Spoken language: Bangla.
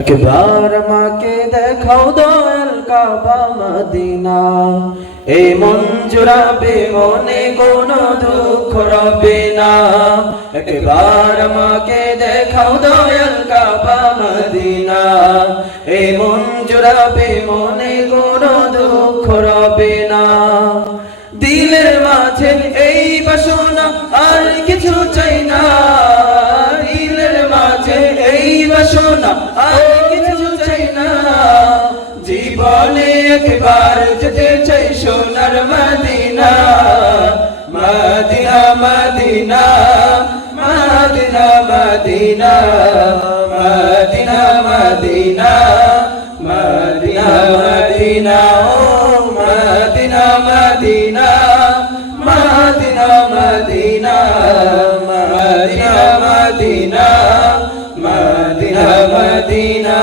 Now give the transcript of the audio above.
একবার আমাকে দেখাও দয়াল কাবা মদিনা, এই মন জুড়াবে মনে কোনো দুঃখ রবে না। একবার আমাকে দেখাও দয়াল কাবা মদিনা, এই মন জুড়াবে মনে কোনো দুঃখ রবে না। দিলের মাঝে এই বাসনা আর কিছু চাই না, দিলের মাঝে এই বাসনা আর কিছু চাই না। জীবনে একবার যেতে চাই সোনার Medina, Medina Medina Medina Medina Medina Medina Medina Medina ও Medina Medina Medina Medina Medina Medina Medina Medina.